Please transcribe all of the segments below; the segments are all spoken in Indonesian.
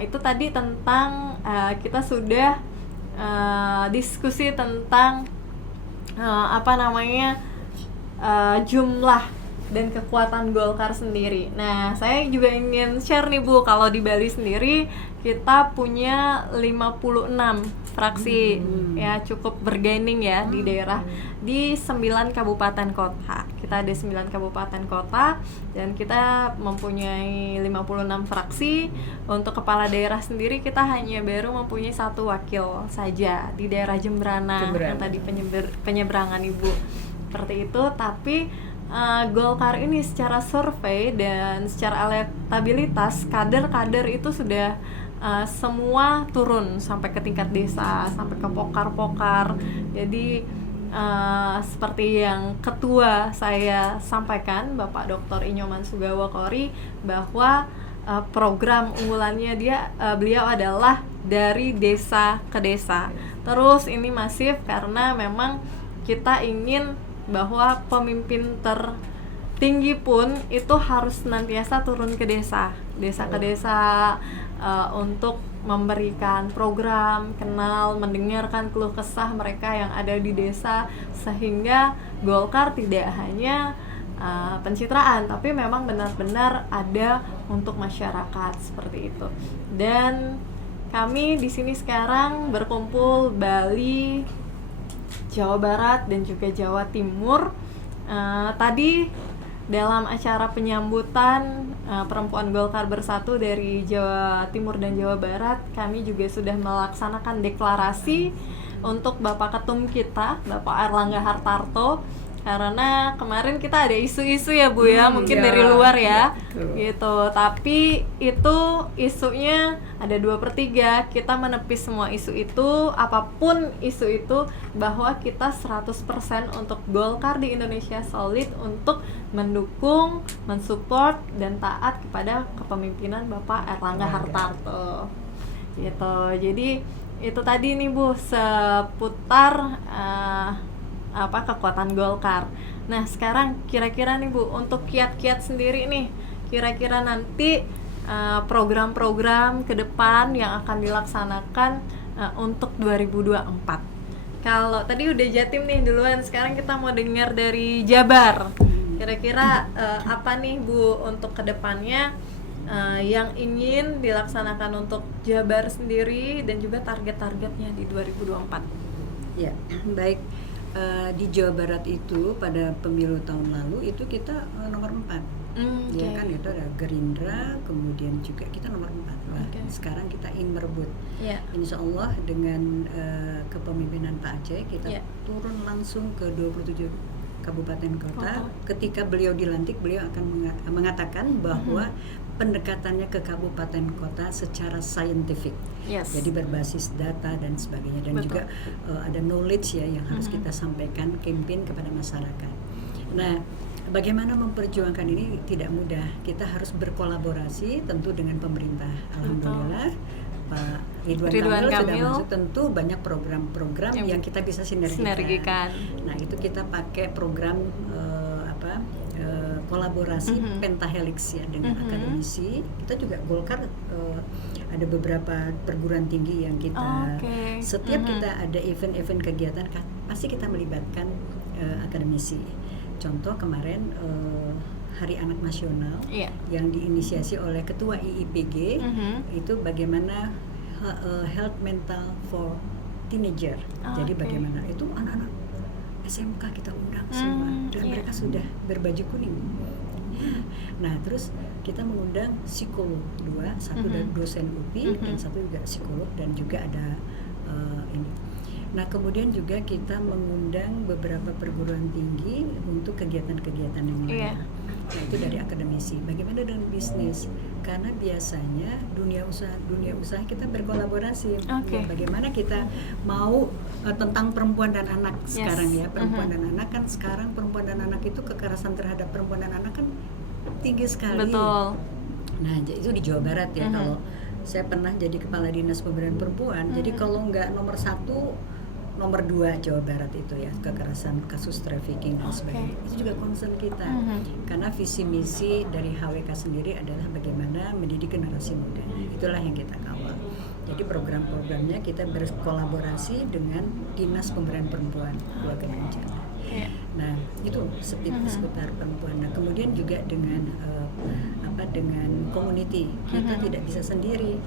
itu tadi tentang kita sudah diskusi tentang jumlah dan kekuatan Golkar sendiri. Nah, saya juga ingin share nih Bu, kalau di Bali sendiri kita punya 56 fraksi, ya cukup bergaining ya di daerah, di 9 kabupaten kota. Kita ada 9 kabupaten kota dan kita mempunyai 56 fraksi. Untuk kepala daerah sendiri kita hanya baru mempunyai 1 wakil saja di daerah Jembrana. Yang tadi penyeberangan Ibu. Seperti itu, tapi Golkar ini secara survei dan secara elektabilitas kader-kader itu sudah semua turun sampai ke tingkat desa, sampai ke pokar-pokar. Jadi seperti yang ketua saya sampaikan, Bapak Dr. Inyoman Sugawa Kori, bahwa program unggulannya beliau adalah dari desa ke desa. Terus ini masif karena memang kita ingin bahwa pemimpin tertinggi pun itu harus senantiasa turun ke desa ke desa untuk memberikan program, kenal, mendengarkan keluh kesah mereka yang ada di desa, sehingga Golkar tidak hanya pencitraan, tapi memang benar-benar ada untuk masyarakat seperti itu. Dan kami di sini sekarang berkumpul Bali, Jawa Barat dan juga Jawa Timur. Tadi dalam acara penyambutan Perempuan Golkar Bersatu dari Jawa Timur dan Jawa Barat, kami juga sudah melaksanakan deklarasi untuk Bapak Ketum kita, Bapak Erlangga Hartarto. Karena kemarin kita ada isu-isu ya Bu ya, mungkin dari luar ya, gitu. Tapi itu isunya ada 2/3, kita menepis semua isu itu, apapun isu itu, bahwa kita 100% untuk Golkar di Indonesia solid untuk mendukung, mensupport dan taat kepada kepemimpinan Bapak Erlangga Hartarto. Gitu. Jadi itu tadi nih Bu, seputar kekuatan Golkar. Nah, sekarang kira-kira nih Bu, untuk kiat-kiat sendiri nih, kira-kira nanti program-program ke depan yang akan dilaksanakan untuk 2024. Kalau tadi udah Jatim nih duluan, sekarang kita mau dengar dari Jabar. Kira-kira apa nih Bu untuk ke depannya yang ingin dilaksanakan untuk Jabar sendiri dan juga target-targetnya di 2024? Ya, baik. Di Jawa Barat itu pada pemilu tahun lalu itu kita nomor 4. Ya kan, itu ada Gerindra, kemudian juga kita nomor 4. Sekarang kita ingin merebut. Insya Allah dengan kepemimpinan Pak Aceh kita turun langsung ke 27 kabupaten kota. Ketika beliau dilantik, beliau akan mengatakan bahwa pendekatannya ke kabupaten kota secara saintifik, jadi berbasis data dan sebagainya, dan juga ada knowledge ya yang harus kita sampaikan, campaign kepada masyarakat. Nah, bagaimana memperjuangkan ini tidak mudah. Kita harus berkolaborasi tentu dengan pemerintah. Alhamdulillah Pak Ridwan Kamil sudah masuk, tentu banyak program-program yang kita bisa sinergikan. Nah, itu kita pakai program kolaborasi pentahelix ya dengan akademisi. Kita juga Golkar ada beberapa perguruan tinggi yang kita setiap kita ada event-event kegiatan pasti kita melibatkan akademisi. Contoh kemarin Hari Anak Nasional yang diinisiasi oleh Ketua IIPG, itu bagaimana health mental for teenager. Jadi bagaimana itu anak-anak SMK kita undang semua dan mereka sudah berbaju kuning. Nah, terus kita mengundang psikolog 2, satu dari dosen UPI dan satu juga psikolog, dan juga ada ini. Nah, kemudian juga kita mengundang beberapa perguruan tinggi untuk kegiatan-kegiatan yang lain. Nah, itu dari akademisi. Bagaimana dengan bisnis? Karena biasanya dunia usaha kita berkolaborasi. Ya, bagaimana kita mau tentang perempuan dan anak sekarang ya, perempuan dan anak kan sekarang, perempuan dan anak itu kekerasan terhadap perempuan dan anak kan tinggi sekali. Betul. Nah, itu di Jawa Barat ya. Kalau saya pernah jadi kepala dinas pemberdayaan perempuan, jadi kalau nggak nomor 1 nomor 2 Jawa Barat itu ya, kekerasan, kasus trafficking dan sebagainya. Itu juga concern kita. Karena visi misi dari HWK sendiri adalah bagaimana mendidik generasi muda. Itulah yang kita kawal. Jadi program-programnya kita berkolaborasi dengan Dinas Pemberdayaan Perempuan Keluarga dan Bencana. Nah, itu seputar perempuan. Nah, kemudian juga dengan dengan community. Kita tidak bisa sendiri.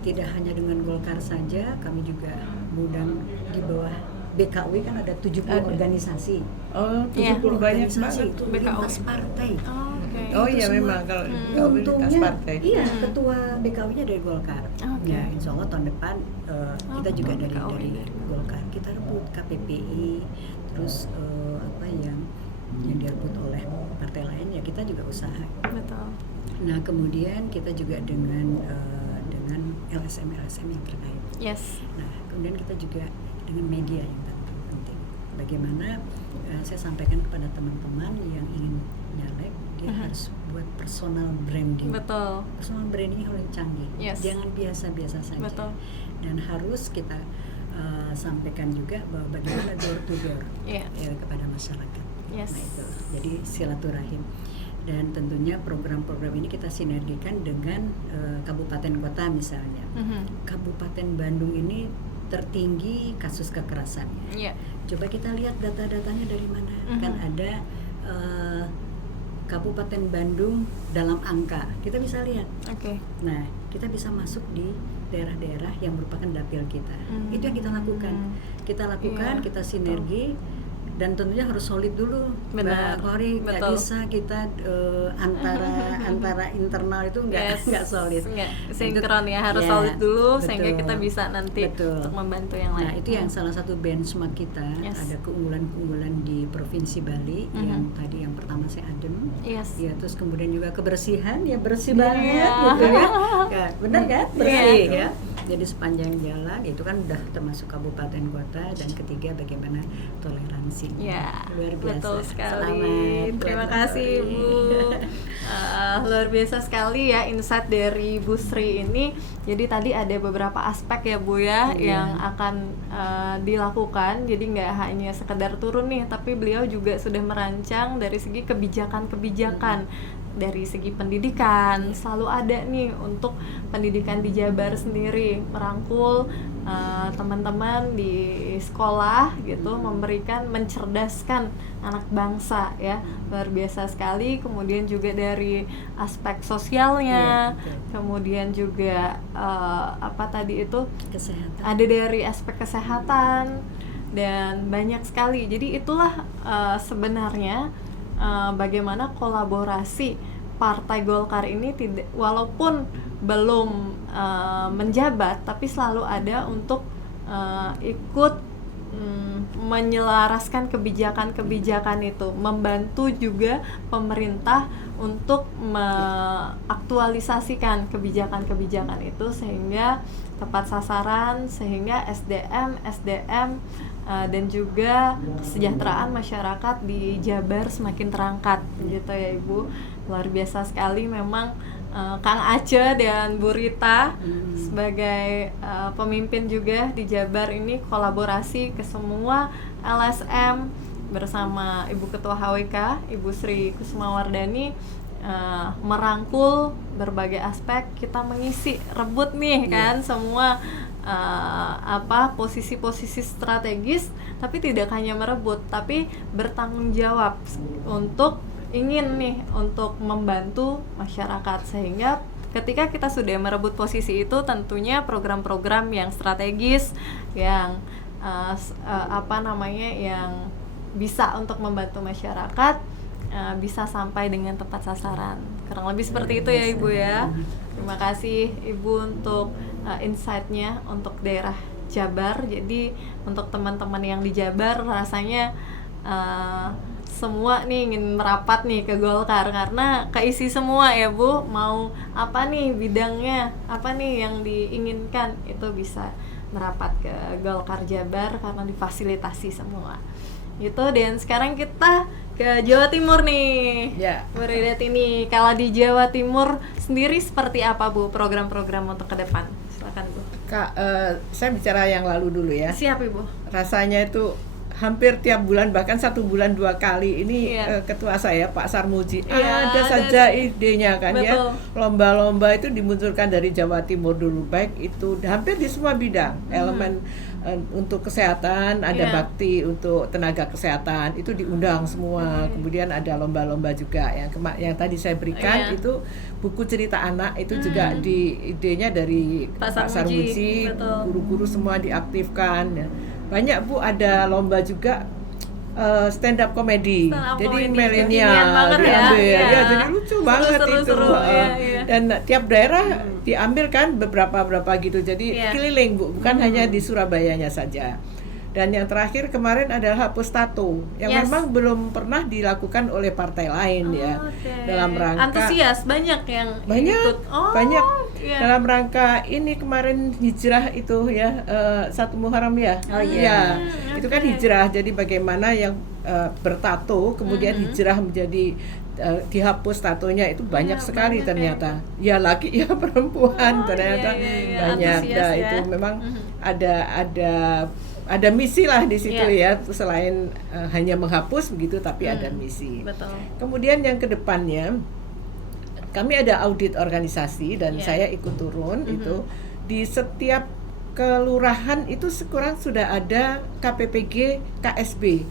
Tidak hanya dengan Golkar saja, kami juga mengundang di bawah BKW kan ada 70 organisasi. Oh, 70 banyak organisasi banget. itu lintas partai. Oh iya, memang kalau lintas untungnya partai. iya, ketua BKW-nya dari Golkar. Ya, insya Allah tahun depan kita juga dari Golkar. Kita rebut KPPI, terus yang direbut oleh partai lain, ya kita juga usaha. Betul. Nah, kemudian kita juga dengan LSM yang terkait. Nah, kemudian kita juga dengan media yang penting. Bagaimana saya sampaikan kepada teman-teman yang ingin nyalek, dia harus buat personal branding. Betul. Personal branding harus canggih. Jangan biasa-biasa saja. Betul. Dan harus kita sampaikan juga bahwa bagaimana door to door kepada masyarakat. Nah, itu. Jadi silaturahim. Dan tentunya program-program ini kita sinergikan dengan kabupaten kota misalnya. Kabupaten Bandung ini tertinggi kasus kekerasannya. Coba kita lihat data-datanya dari mana. Kan ada Kabupaten Bandung dalam angka, kita bisa lihat. Nah, kita bisa masuk di daerah-daerah yang merupakan dapil kita. Itu yang kita lakukan. Kita sinergi. Dan tentunya harus solid dulu. Benar. Nggak bisa kita antara internal itu nggak solid. Sinkron ya, harus solid dulu sehingga kita bisa nanti untuk membantu yang lain. Nah, itu yang salah satu benchmark kita. Ada keunggulan-keunggulan di Provinsi Bali yang tadi yang pertama saya adem. Ya, terus kemudian juga kebersihan, ya bersih banget gitu ya. Ya, benar kan? Bersih ya. Jadi sepanjang jalan itu kan udah termasuk kabupaten kota, dan ketiga bagaimana toleransi. Luar biasa. Betul sekali. Selamat. Terima kasih Ibu. Luar biasa sekali ya insight dari Bu Sri ini. Jadi tadi ada beberapa aspek ya Bu ya yang akan dilakukan. Jadi nggak hanya sekedar turun nih, tapi beliau juga sudah merancang dari segi kebijakan-kebijakan. Dari segi pendidikan selalu ada nih untuk pendidikan di Jabar sendiri, merangkul teman-teman di sekolah gitu, mencerdaskan anak bangsa ya, luar biasa sekali. Kemudian juga dari aspek sosialnya, kemudian juga kesehatan. Ada dari aspek kesehatan dan banyak sekali. Jadi itulah sebenarnya bagaimana kolaborasi Partai Golkar ini walaupun belum menjabat, tapi selalu ada untuk ikut menyelaraskan kebijakan-kebijakan itu, membantu juga pemerintah untuk mengaktualisasikan kebijakan-kebijakan itu sehingga tepat sasaran, sehingga SDM dan juga kesejahteraan masyarakat di Jabar semakin terangkat gitu ya Ibu. Luar biasa sekali memang Kang Aceh dan Bu Rita sebagai pemimpin juga di Jabar ini kolaborasi ke semua LSM bersama Ibu Ketua HWK, Ibu Sri Kusumawardani, merangkul berbagai aspek. Kita mengisi rebut nih kan semua posisi-posisi strategis, tapi tidak hanya merebut tapi bertanggung jawab untuk untuk membantu masyarakat, sehingga ketika kita sudah merebut posisi itu tentunya program-program yang strategis yang yang bisa untuk membantu masyarakat bisa sampai dengan tepat sasaran. Kurang lebih seperti itu ya Ibu ya. Terima kasih Ibu untuk insight-nya untuk daerah Jabar. Jadi untuk teman-teman yang di Jabar rasanya semua nih ingin merapat nih ke Golkar karena keisi semua ya Bu. Mau apa nih bidangnya, apa nih yang diinginkan, itu bisa merapat ke Golkar Jabar karena difasilitasi semua gitu. Dan sekarang kita ke Jawa Timur nih. Bu Ridet ini, kalau di Jawa Timur sendiri seperti apa Bu program-program untuk ke depan? Silakan Bu. Kak, saya bicara yang lalu dulu ya. Siap Ibu. Rasanya itu hampir tiap bulan, bahkan 1 bulan 2 kali ini ketua saya Pak Sarmuji ada saja idenya kan. Betul. Ya lomba-lomba itu dimunculkan dari Jawa Timur dulu, baik itu hampir di semua bidang, elemen untuk kesehatan ada bakti, untuk tenaga kesehatan itu diundang semua. Kemudian ada lomba-lomba juga yang tadi saya berikan itu buku cerita anak itu juga idenya dari Pak Sarmuji, guru-guru semua diaktifkan ya. Banyak Bu, ada lomba juga stand up komedi. Jadi milenial diambil ya, jadi lucu banget itu. Seru, dan tiap daerah diambil kan beberapa gitu. Jadi keliling Bu, bukan hanya di Surabayanya saja. Dan yang terakhir kemarin adalah hapus tato yang memang belum pernah dilakukan oleh partai lain dalam rangka antusias banyak yang ikut. Banyak dalam rangka ini kemarin hijrah itu 1 Muharram itu kan hijrah, jadi bagaimana yang bertato kemudian hijrah menjadi dihapus tatonya itu banyak sekali ternyata laki perempuan ternyata banyak. Itu memang ada misi lah di situ selain hanya menghapus begitu, tapi ada misi. Betul. Kemudian yang kedepannya kami ada audit organisasi dan saya ikut turun itu di setiap kelurahan itu sekurang sudah ada KPPG KSB.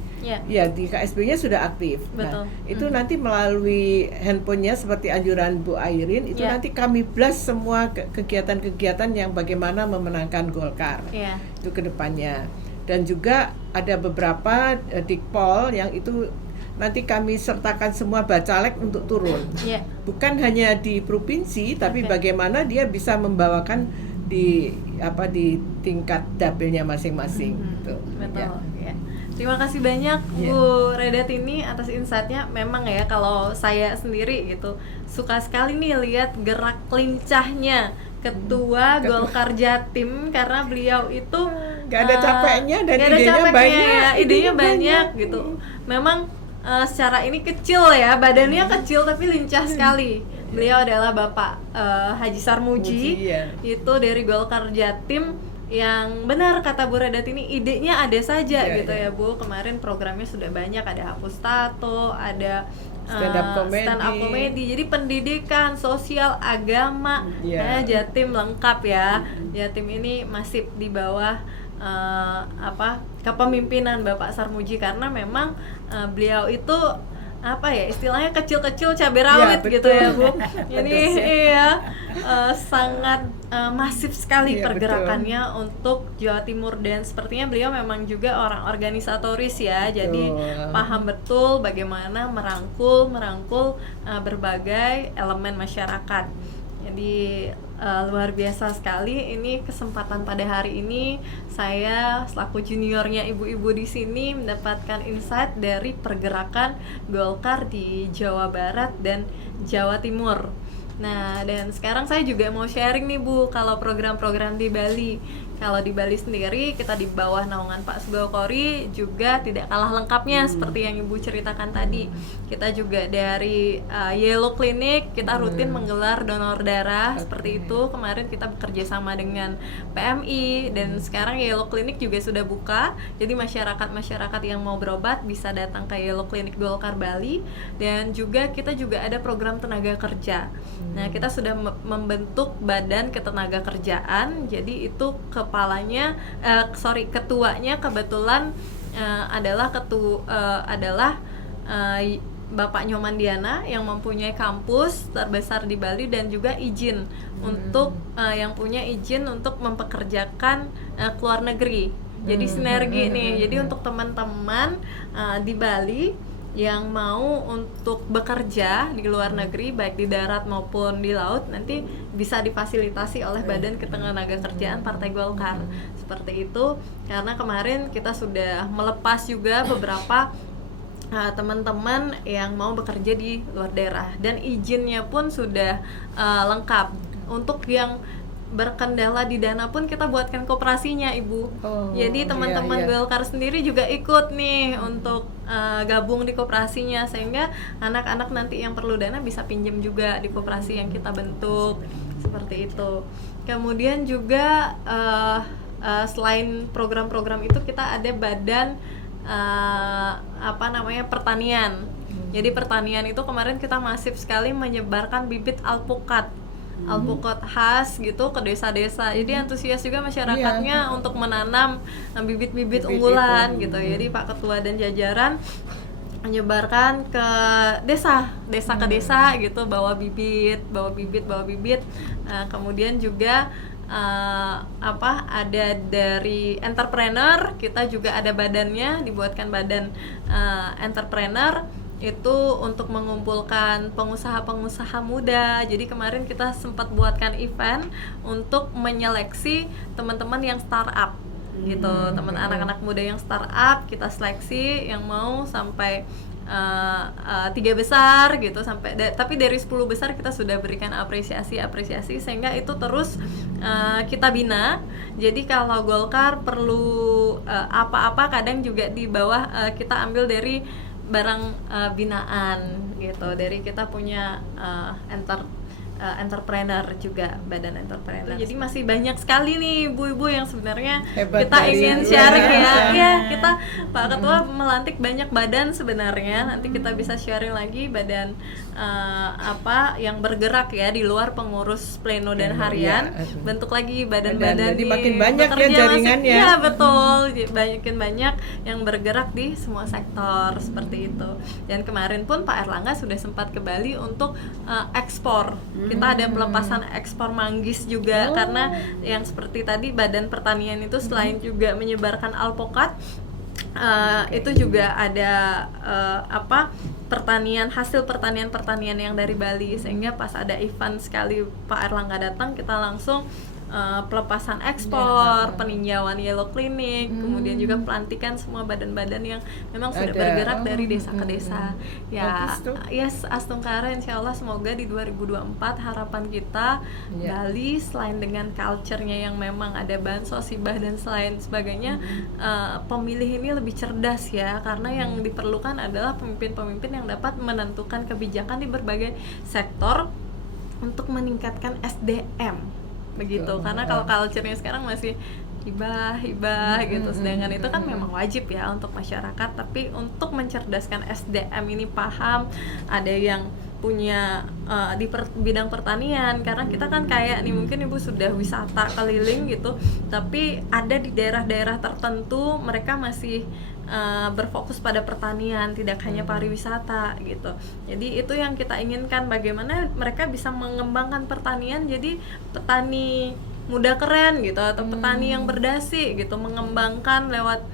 Ya di KSB-nya sudah aktif. Betul. Nah, itu nanti melalui handphonenya seperti anjuran Bu Airin itu nanti kami blast semua kegiatan-kegiatan yang bagaimana memenangkan Golkar. Itu kedepannya. Dan juga ada beberapa dikpol yang itu nanti kami sertakan semua bacalek untuk turun. Bukan hanya di provinsi, tapi bagaimana dia bisa membawakan di tingkat dapilnya masing-masing. Betul. Terima kasih banyak Bu Redatini atas insight-nya. Memang kalau saya sendiri gitu suka sekali nih lihat gerak lincahnya Ketua Golkar Jatim, karena beliau itu gak ada capeknya dan idenya banyak gitu. Memang secara ini kecil badannya kecil tapi lincah sekali. Beliau adalah Bapak Haji Sarmuji itu dari Golkar Jatim, yang benar kata Bu Redatini, idenya ada saja gitu ya Bu. Kemarin programnya sudah banyak, ada hapus tato, ada stand up comedy. Jadi pendidikan, sosial, agama, Jatim lengkap ya. Jatim ini masih di bawah kepemimpinan Bapak Sarmuji, karena memang beliau itu istilahnya kecil-kecil cabai rawit gitu ya Bu. Jadi sangat masif sekali pergerakannya untuk Jawa Timur, dan sepertinya beliau memang juga orang organisatoris jadi paham betul bagaimana merangkul berbagai elemen masyarakat. Jadi luar biasa sekali ini kesempatan pada hari ini. Saya selaku juniornya ibu-ibu di sini mendapatkan insight dari pergerakan Golkar di Jawa Barat dan Jawa Timur. Nah, dan sekarang saya juga mau sharing nih Bu, kalau program-program di Bali. Kalau di Bali sendiri kita di bawah naungan Pak Sugeng Khoury juga tidak kalah lengkapnya seperti yang Ibu ceritakan tadi. Kita juga dari Yellow Clinic kita rutin menggelar donor darah seperti itu. Kemarin kita bekerja sama dengan PMI, dan sekarang Yellow Clinic juga sudah buka. Jadi masyarakat yang mau berobat bisa datang ke Yellow Clinic Golkar Bali. Dan juga kita juga ada program tenaga kerja. Nah, kita sudah membentuk badan ketenaga kerjaan. Jadi itu ketuanya kebetulan adalah Bapak Nyoman Diana yang mempunyai kampus terbesar di Bali dan juga izin untuk yang punya izin untuk mempekerjakan ke luar negeri. Jadi sinergi nih. Jadi untuk teman-teman di Bali yang mau untuk bekerja di luar negeri baik di darat maupun di laut, nanti bisa difasilitasi oleh Badan Ketenaga-kerjaan Partai Golkar. Seperti itu, karena kemarin kita sudah melepas juga beberapa teman-teman yang mau bekerja di luar daerah, dan izinnya pun sudah lengkap. Untuk yang berkendala di dana pun kita buatkan koperasinya Ibu. Jadi teman-teman Golkar sendiri juga ikut nih untuk gabung di koperasinya, sehingga anak-anak nanti yang perlu dana bisa pinjam juga di koperasi yang kita bentuk. Seperti itu. Kemudian juga selain program-program itu kita ada badan pertanian. Jadi pertanian itu kemarin kita masif sekali menyebarkan bibit alpukat khas gitu ke desa-desa. Jadi antusias juga masyarakatnya untuk menanam bibit-bibit unggulan gitu. Jadi Pak Ketua dan jajaran menyebarkan ke desa ke desa gitu, bawa bibit. Kemudian juga ada dari entrepreneur, kita juga ada badannya, dibuatkan badan entrepreneur itu untuk mengumpulkan pengusaha-pengusaha muda. Jadi kemarin kita sempat buatkan event untuk menyeleksi teman-teman yang startup gitu, anak-anak muda yang startup kita seleksi yang mau sampai 3 besar gitu, tapi dari 10 besar kita sudah berikan apresiasi sehingga itu terus kita bina. Jadi kalau Golkar perlu apa-apa kadang juga di bawah kita ambil dari barang binaan gitu, dari kita punya entrepreneur juga, badan entrepreneur. Jadi masih banyak sekali nih ibu-ibu yang sebenarnya kita ingin sharing ya. Kita Pak Ketua melantik banyak badan sebenarnya. Nanti kita bisa sharing lagi badan yang bergerak ya di luar pengurus pleno dan harian. Bentuk lagi badan-badan jadi makin banyak ya jaringannya. Iya betul, makin banyak yang bergerak di semua sektor seperti itu. Dan kemarin pun Pak Erlangga sudah sempat ke Bali untuk ekspor. Kita ada pelepasan ekspor manggis juga, karena yang seperti tadi badan pertanian itu selain juga menyebarkan alpukat, itu juga ada hasil pertanian yang dari Bali, sehingga pas ada event sekali Pak Erlangga datang, kita langsung pelepasan ekspor, peninjauan yellow clinic, kemudian juga pelantikan semua badan-badan yang memang sudah bergerak dari desa ke desa. Ya, Astungkara insyaallah semoga di 2024 harapan kita Bali selain dengan culture-nya yang memang ada bansos, hibah dan selain sebagainya, pemilih ini lebih cerdas ya, karena yang diperlukan adalah pemimpin-pemimpin yang dapat menentukan kebijakan di berbagai sektor untuk meningkatkan SDM. Begitu, karena kalau culture-nya sekarang masih hibah gitu, sedangkan itu kan memang wajib ya untuk masyarakat, tapi untuk mencerdaskan SDM ini paham, ada yang punya di bidang pertanian, karena kita kan kayak nih mungkin ibu sudah wisata keliling gitu, tapi ada di daerah-daerah tertentu mereka masih berfokus pada pertanian, tidak hanya pariwisata gitu. Jadi itu yang kita inginkan, bagaimana mereka bisa mengembangkan pertanian jadi petani muda keren gitu, atau petani yang berdasi gitu, mengembangkan lewat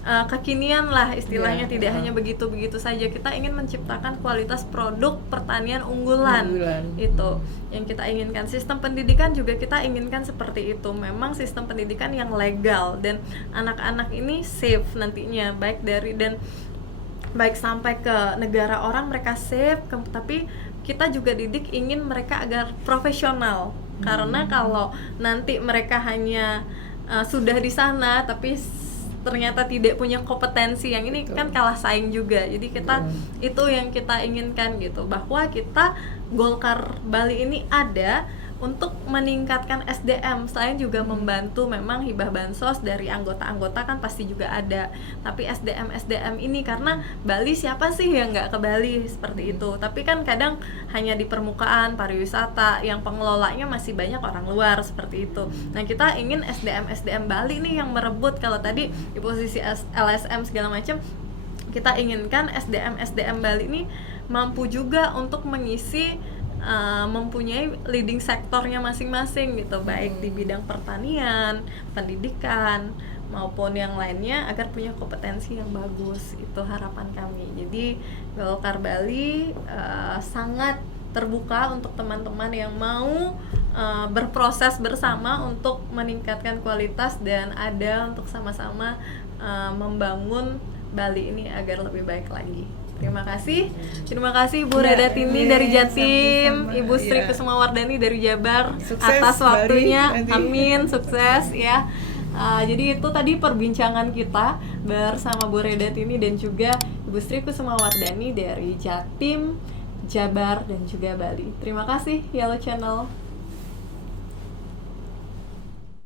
kekinian lah istilahnya, tidak hanya begitu saja. Kita ingin menciptakan kualitas produk pertanian unggulan. Itu yang kita inginkan. Sistem pendidikan juga kita inginkan seperti itu, memang sistem pendidikan yang legal dan anak-anak ini safe nantinya, baik sampai ke negara orang mereka safe, tapi kita juga didik ingin mereka agar profesional. Karena kalau nanti mereka hanya sudah di sana tapi ternyata tidak punya kompetensi yang ini, kan kalah saing juga. Jadi kita itu yang kita inginkan gitu, bahwa kita Golkar Bali ini ada untuk meningkatkan SDM, selain juga membantu memang hibah bansos dari anggota-anggota kan pasti juga ada, tapi SDM ini karena Bali siapa sih yang nggak ke Bali seperti itu, tapi kan kadang hanya di permukaan pariwisata yang pengelolanya masih banyak orang luar seperti itu. Nah kita ingin SDM Bali nih yang merebut, kalau tadi di posisi LSM segala macam, kita inginkan SDM Bali ini mampu juga untuk mengisi mempunyai leading sektornya masing-masing gitu, baik di bidang pertanian, pendidikan maupun yang lainnya, agar punya kompetensi yang bagus. Itu harapan kami. Jadi Golkar Bali sangat terbuka untuk teman-teman yang mau berproses bersama untuk meningkatkan kualitas dan ada untuk sama-sama membangun Bali ini agar lebih baik lagi. Terima kasih Bu Reda Tini dari Jatim, Ibu Sri Kusumawardani dari Jabar, sukses atas waktunya. Amin, sukses ya. Jadi itu tadi perbincangan kita bersama Bu Reda Tini dan juga Ibu Sri Kusumawardani dari Jatim, Jabar dan juga Bali. Terima kasih Yellow Channel.